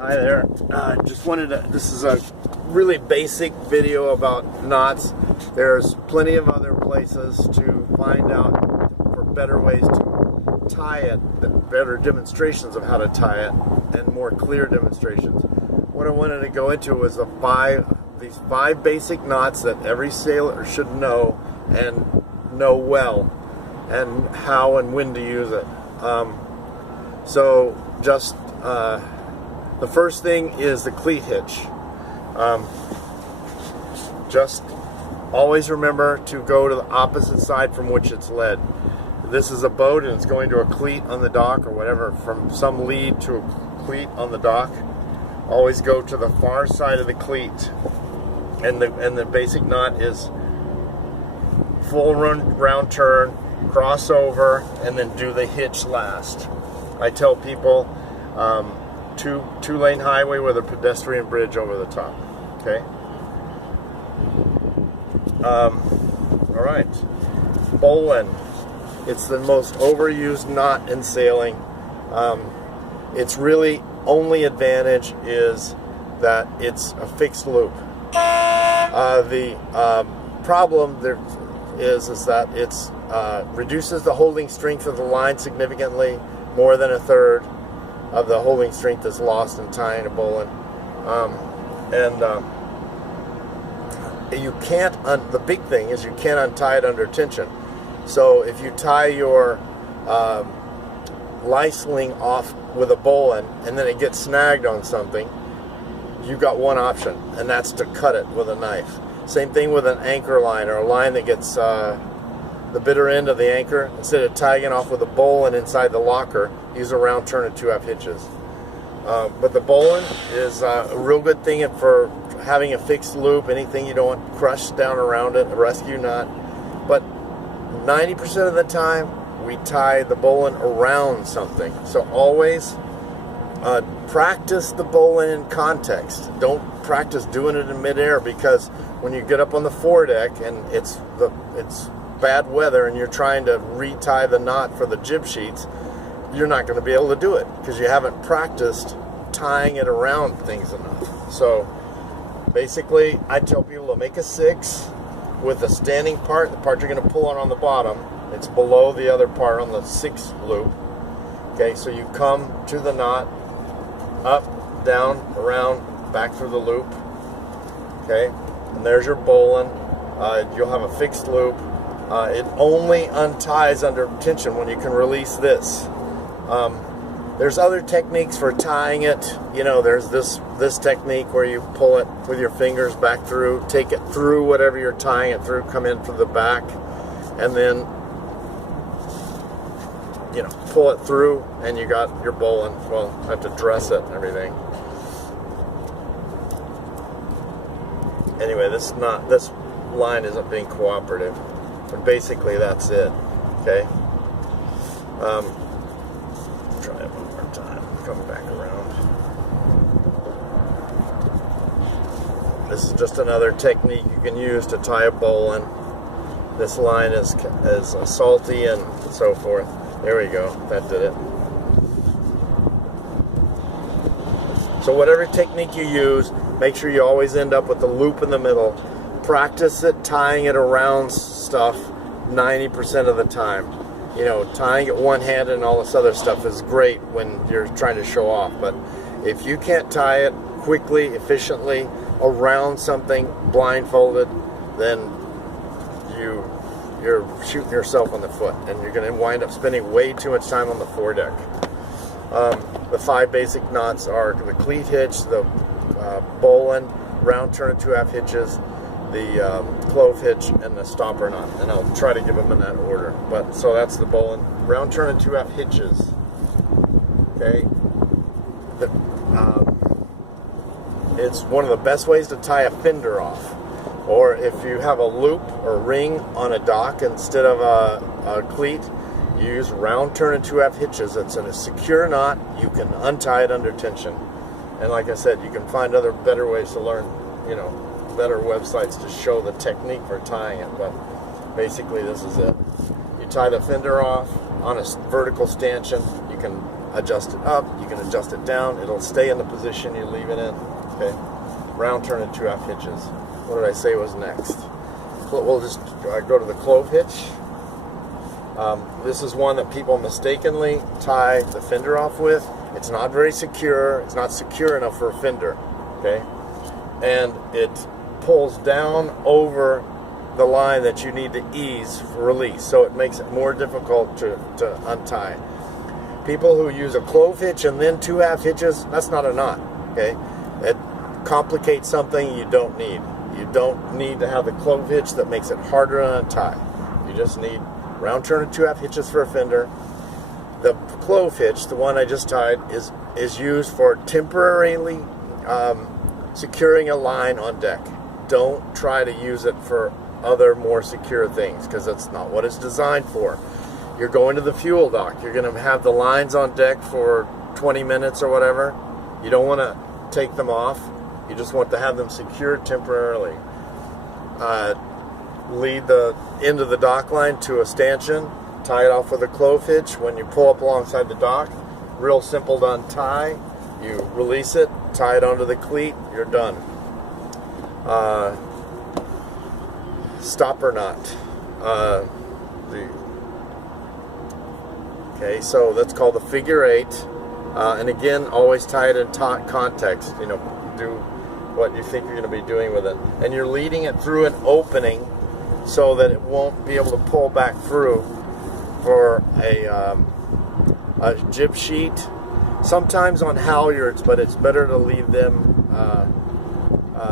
Hi there. Just wanted to, this is a really basic video about knots. There's plenty of other places to find out for better ways to tie it, better demonstrations of how to tie it, and more clear demonstrations. What I wanted to go into was these five basic knots that every sailor should know and know well, and how and when to use it. The first thing is the cleat hitch. Just always remember to go to the opposite side from which it's led. This is a boat and it's going to a cleat on the dock or whatever, from some lead to a cleat on the dock. Always go to the far side of the cleat. And the basic knot is full round turn, cross over, and then do the hitch last. I tell people two-lane highway with a pedestrian bridge over the top. Okay. All right. Bowline. It's the most overused knot in sailing. Its really only advantage is that it's a fixed loop. The problem there is that it's reduces the holding strength of the line significantly. More than a third of the holding strength is lost in tying a bowline. You can't, the big thing is you can't untie it under tension. So if you tie your liceling off with a bowline and then it gets snagged on something, you've got one option, and that's to cut it with a knife. Same thing with an anchor line, or a line that gets the bitter end of the anchor. Instead of tying it off with a bowline inside the locker, use a round turn and 2/2 hitches. But the bowline is a real good thing for having a fixed loop, anything you don't want crushed down around it, a rescue knot. But 90% of the time, we tie the bowline around something. So always practice the bowline in context. Don't practice doing it in midair, because when you get up on the foredeck and it's bad weather and you're trying to retie the knot for the jib sheets, you're not going to be able to do it because you haven't practiced tying it around things enough. So basically, I tell people to make a 6 with the standing part, the part you're going to pull on the bottom. It's below the other part on the 6 loop. Okay, so you come to the knot, up, down, around, back through the loop. Okay, and there's your bowline. You'll have a fixed loop. It only unties under tension when you can release this. There's other techniques for tying it. You know, there's this technique where you pull it with your fingers back through, take it through whatever you're tying it through, come in from the back, and then, you know, pull it through, and you got your bowline. Well, I have to dress it and everything. Anyway, this line isn't being cooperative. But basically, that's it. Okay. Try it one more time. Come back around. This is just another technique you can use to tie a bowline. This line is salty and so forth. There we go. That did it. So whatever technique you use, make sure you always end up with the loop in the middle. Practice it, tying it around stuff 90% of the time. You know, tying it one-handed and all this other stuff is great when you're trying to show off, but if you can't tie it quickly, efficiently around something blindfolded, then you're shooting yourself in the foot, and you're going to wind up spending way too much time on the foredeck. The 5 basic knots are the cleat hitch, the bowline, round turn and 2/2 hitches, the clove hitch, and the stopper knot, and I'll try to give them in that order. But so that's the bowline, round turn and 2/2 hitches. Okay, it's one of the best ways to tie a fender off. Or if you have a loop or ring on a dock instead of a cleat, you use round turn and 2/2 hitches. It's in a secure knot. You can untie it under tension, and like I said, you can find other better ways to learn. You know, better websites to show the technique for tying it, but basically this is it. You tie the fender off on a vertical stanchion. You can adjust it up, you can adjust it down, it'll stay in the position you leave it in. Okay, round turn and 2/2 hitches. What did I say was next? We'll just go to the clove hitch. This is one that people mistakenly tie the fender off with. It's not very secure. It's not secure enough for a fender. Okay, and it pulls down over the line that you need to ease for release, so it makes it more difficult to untie. People who use a clove hitch and then 2/2 hitches, that's not a knot. Okay, it complicates something you don't need. You don't need to have the clove hitch that makes it harder to untie. You just need round turn and 2/2 hitches for a fender. The clove hitch, the one I just tied, is used for temporarily securing a line on deck. Don't try to use it for other more secure things, because that's not what it's designed for. You're going to the fuel dock. You're going to have the lines on deck for 20 minutes or whatever. You don't want to take them off. You just want to have them secured temporarily. Lead the end of the dock line to a stanchion. Tie it off with a clove hitch. When you pull up alongside the dock, real simple to untie. You release it, tie it onto the cleat, you're done. Stopper knot. Okay, so that's called the figure 8. And again, always tie it in context. You know, do what you think you're going to be doing with it. And you're leading it through an opening so that it won't be able to pull back through for a jib sheet. Sometimes on halyards, but it's better to leave them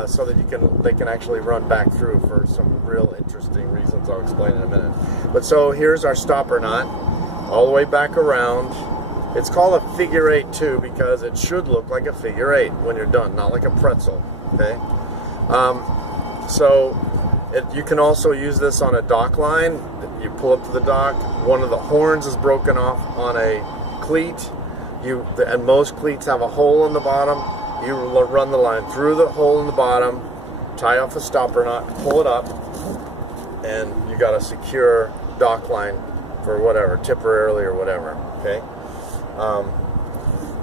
so that they can actually run back through for some real interesting reasons I'll explain in a minute. But so here's our stopper knot, all the way back around. It's called a figure 8 too, because it should look like a figure 8 when you're done, not like a pretzel. Okay, you can also use this on a dock line. You pull up to the dock, one of the horns is broken off on a cleat. And most cleats have a hole in the bottom. You run the line through the hole in the bottom, tie off a stopper knot, pull it up, and you got a secure dock line for whatever, temporarily or whatever. Okay.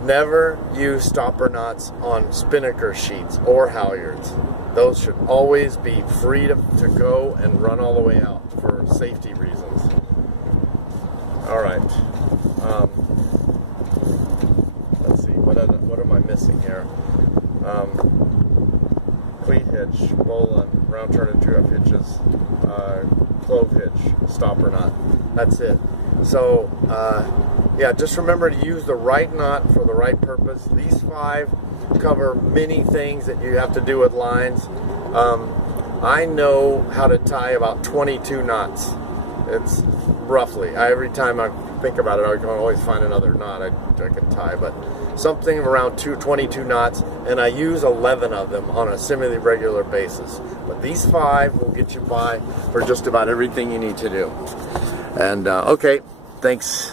Never use stopper knots on spinnaker sheets or halyards. Those should always be free to go and run all the way out for safety reasons. All right. Let's see. What am I missing here? Cleat hitch, bowline, round turn and 2/2 hitches, clove hitch, stopper knot. That's it. So yeah, just remember to use the right knot for the right purpose. These 5 cover many things that you have to do with lines. I know how to tie about 22 knots. It's roughly. Every time I think about it, I can always find another knot I can tie, but something around 22 knots, and I use 11 of them on a semi-regular basis. But these 5 will get you by for just about everything you need to do. And okay, thanks.